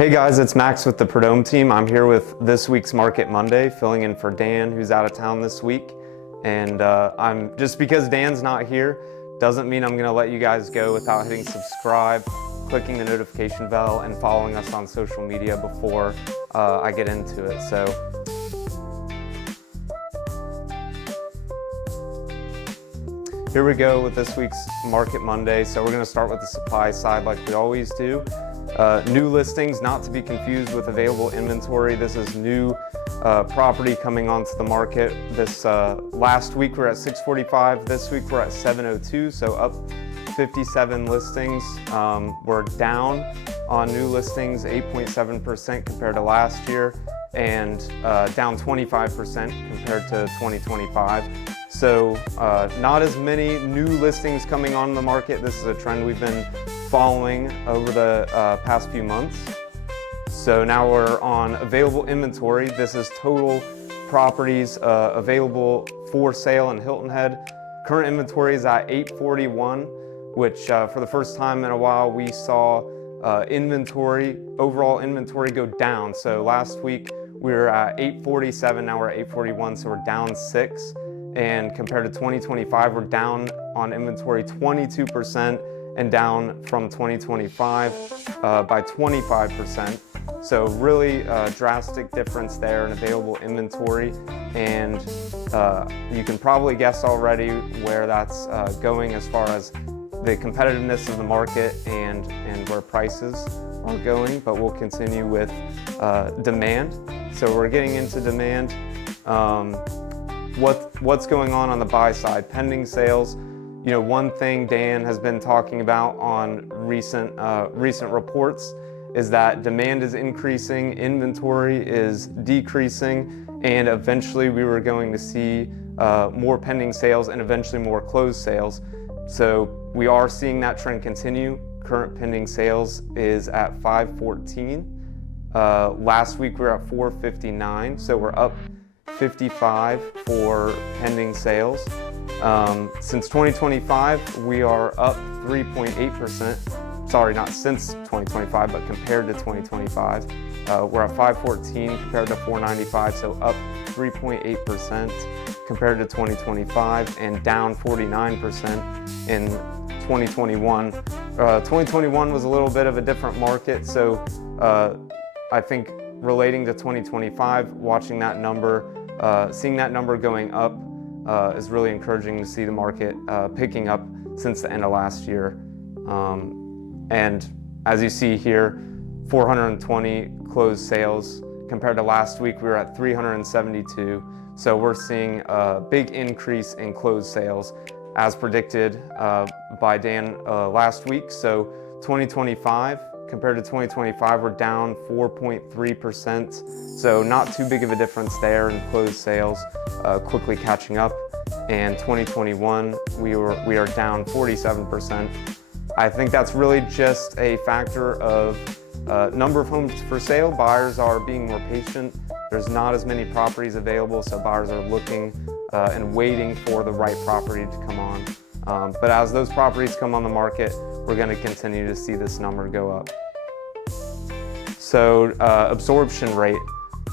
Hey guys, it's Max with the Prud'homme Team. I'm here with this week's Market Monday, filling in for Dan, who's out of town this week. And just because Dan's not here, doesn't mean I'm gonna let you guys go without hitting subscribe, clicking the notification bell, and following us on social media before I get into it. So, here we go with this week's Market Monday. So we're gonna start with the supply side like we always do. New listings, not to be confused with available inventory. This is new property coming onto the market. This last week we're at 645. This week we're at 702, so up 57 listings. We're down on new listings 8.7% compared to last year, and down 25% compared to 2025. So not as many new listings coming on the market. This is a trend we've been following over the past few months. So now we're on available inventory. This is total properties available for sale in Hilton Head. Current inventory is at 841, which for the first time in a while we saw overall inventory go down. So last week we were at 847, now we're at 841, so we're down 6. And compared to 2025, we're down on inventory 22%, and down from 2025 by 25%. So really drastic difference there in available inventory. And you can probably guess already where that's going as far as the competitiveness of the market and where prices are going. But we'll continue with demand. So we're getting into demand. What's going on the buy side? Pending sales. You know, one thing Dan has been talking about on recent reports is that demand is increasing, inventory is decreasing, and eventually we were going to see more pending sales and eventually more closed sales. So we are seeing that trend continue. Current pending sales is at 514. Last week we were at 459, so we're up 55 for pending sales. Since 2025, we are up 3.8%. Sorry, not since 2025, but compared to 2025. We're at 514 compared to 495, so up 3.8% compared to 2025, and down 49% in 2021. 2021 was a little bit of a different market, so I think relating to 2025, watching that number, seeing that number going up is really encouraging to see the market picking up since the end of last year. And as you see here, 420 closed sales. Compared to last week, we were at 372. So we're seeing a big increase in closed sales as predicted by Dan last week. So 2025, compared to 2025, we're down 4.3%. So not too big of a difference there in closed sales, quickly catching up. And 2021, we are down 47%. I think that's really just a factor of number of homes for sale. Buyers are being more patient. There's not as many properties available, so buyers are looking and waiting for the right property to come on. But as those properties come on the market, we're going to continue to see this number go up. So absorption rate.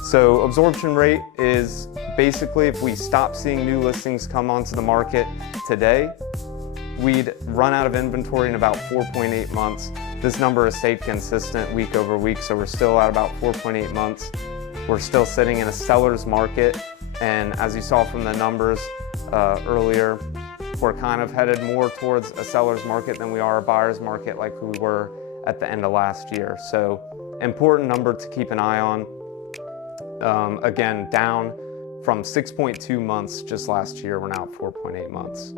So absorption rate is basically if we stop seeing new listings come onto the market today, we'd run out of inventory in about 4.8 months. This number has stayed consistent week over week, so we're still at about 4.8 months. We're still sitting in a seller's market, and as you saw from the numbers earlier, we're kind of headed more towards a seller's market than we are a buyer's market like we were at the end of last year. So important number to keep an eye on. Again, down from 6.2 months just last year. We're now at 4.8 months.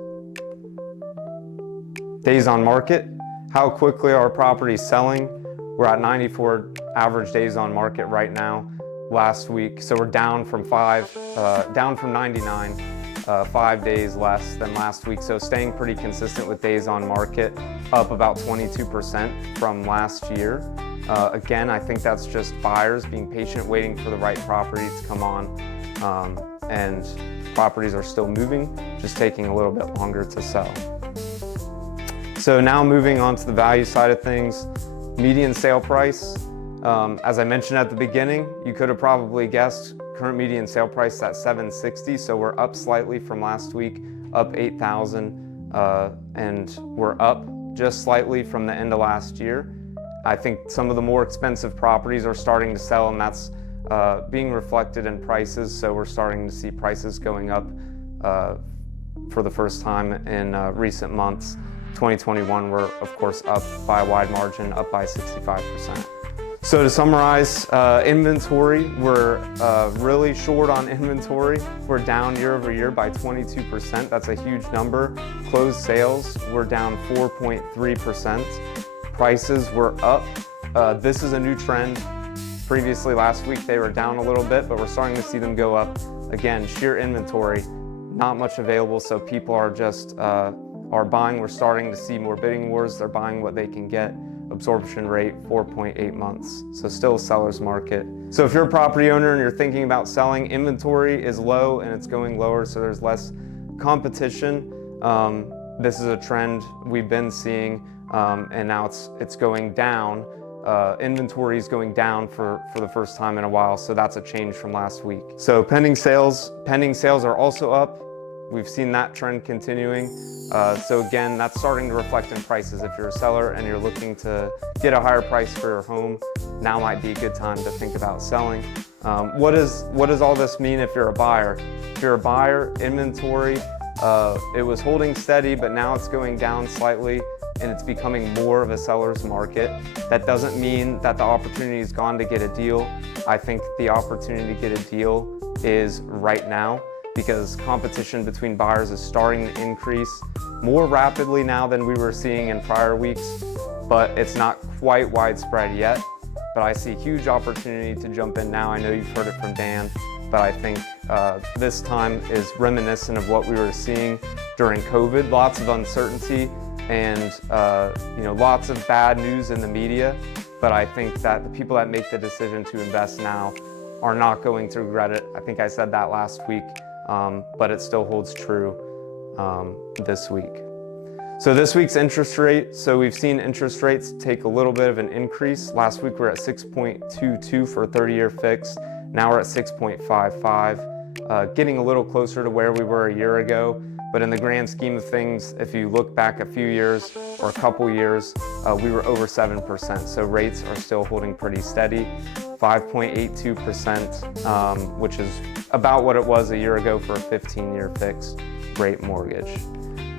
Days on market. How quickly are properties selling? We're at 94 average days on market right now. Last week, so we're down from 99, 5 days less than last week. So staying pretty consistent with days on market, up about 22% from last year. Again, I think that's just buyers being patient, waiting for the right property to come on. And properties are still moving, just taking a little bit longer to sell. So now moving on to the value side of things, median sale price. As I mentioned at the beginning, you could have probably guessed current median sale price at $760, so we're up slightly from last week, up 8,000, and we're up just slightly from the end of last year. I think some of the more expensive properties are starting to sell, and that's being reflected in prices, so we're starting to see prices going up for the first time in recent months. 2021, we're of course up by a wide margin, up by 65%. So to summarize, inventory, we're really short on inventory. We're down year over year by 22%. That's a huge number. Closed sales, we're down 4.3%. Prices, we're up. This is a new trend. Previously last week, they were down a little bit, but we're starting to see them go up. Again, sheer inventory, not much available, so people are just are buying. We're starting to see more bidding wars. They're buying what they can get. Absorption rate, 4.8 months. So still a seller's market. So if you're a property owner and you're thinking about selling, inventory is low and it's going lower, so there's less competition. This is a trend we've been seeing, and now it's going down. Inventory is going down for the first time in a while, so that's a change from last week. So pending sales are also up. We've seen that trend continuing. So again, that's starting to reflect in prices. If you're a seller and you're looking to get a higher price for your home, now might be a good time to think about selling. What does all this mean if you're a buyer? If you're a buyer, inventory, it was holding steady, but now it's going down slightly and it's becoming more of a seller's market. That doesn't mean that the opportunity is gone to get a deal. I think the opportunity to get a deal is right now, because competition between buyers is starting to increase more rapidly now than we were seeing in prior weeks, but it's not quite widespread yet. But I see huge opportunity to jump in now. I know you've heard it from Dan, but I think this time is reminiscent of what we were seeing during COVID. Lots of uncertainty and lots of bad news in the media, but I think that the people that make the decision to invest now are not going to regret it. I think I said that last week. But it still holds true this week. So this week's interest rate, so we've seen interest rates take a little bit of an increase. Last week we were at 6.22 for a 30-year fix. Now we're at 6.55, getting a little closer to where we were a year ago. But in the grand scheme of things, if you look back a few years or a couple years, we were over 7%. So rates are still holding pretty steady. 5.82%, which is about what it was a year ago for a 15-year fixed rate mortgage.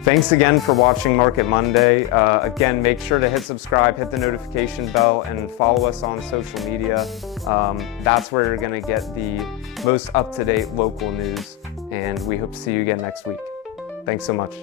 Thanks again for watching Market Monday. Again, make sure to hit subscribe, hit the notification bell, and follow us on social media. That's where you're gonna get the most up-to-date local news, and we hope to see you again next week. Thanks so much.